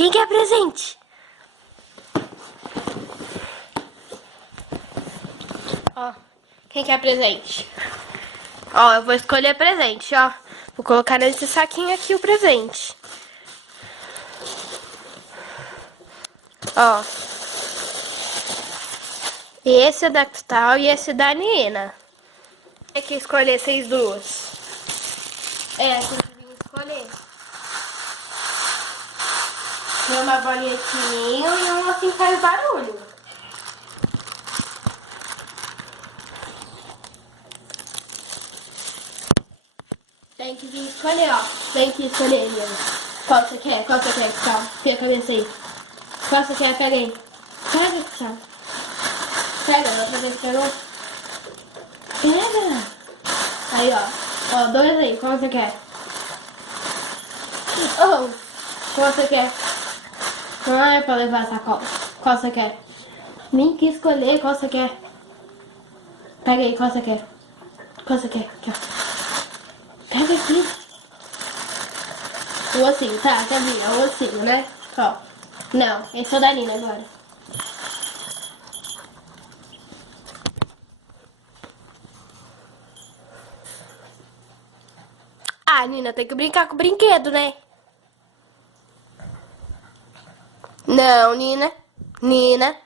Quem quer presente? Ó, quem quer presente? Ó, eu vou escolher presente, ó. Vou colocar nesse saquinho aqui o presente. Ó. Esse é da Cristal e esse é da Nina. Tem que escolher vocês duas. É, tem que vir escolher. Tem uma bolinha de sininho e uma assim faz barulho. Tem que vir escolher, ó. Tem que escolher, Nina. Qual você quer? Qual você quer, Cristal? Tira a cabeça aí. Qual você quer? Pega aí. Pega, Cristal. Pega, outra vez pegou. Pega. Aí, ó. Ó, dois aí. Qual você quer? Oh, qual você quer? Não é pra levar a sacola. Qual você quer? Nem que escolher qual você quer. Pega aí, qual você quer? Qual você quer? Aqui, ó. Pega aqui. O ossinho, tá? Quer ver? É o ossinho, né? Ó. Não, esse é o da Nina agora. Ah, Nina, tem que brincar com o brinquedo, né? Não, Nina. Nina.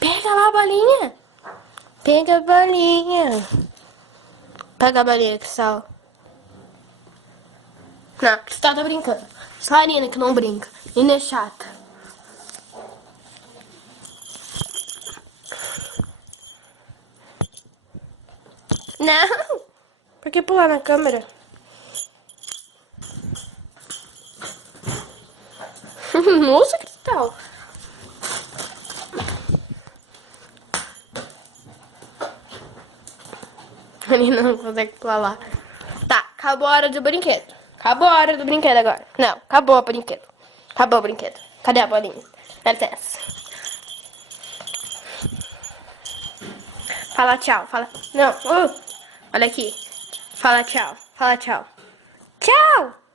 Pega lá a bolinha. Pega a bolinha. Pega a bolinha, Cristal. Não, Cristal tá brincando. Só a Nina que não brinca. Nina é chata. Não. Por que pular na câmera? Nossa, Cristal. A Nina não consegue pular lá. Tá, acabou a hora do brinquedo. Acabou a hora do brinquedo agora. Não, acabou o brinquedo. Acabou o brinquedo. Cadê a bolinha? Dá licença. Fala tchau. Fala. Não. Olha aqui. Fala tchau. Fala tchau. Tchau!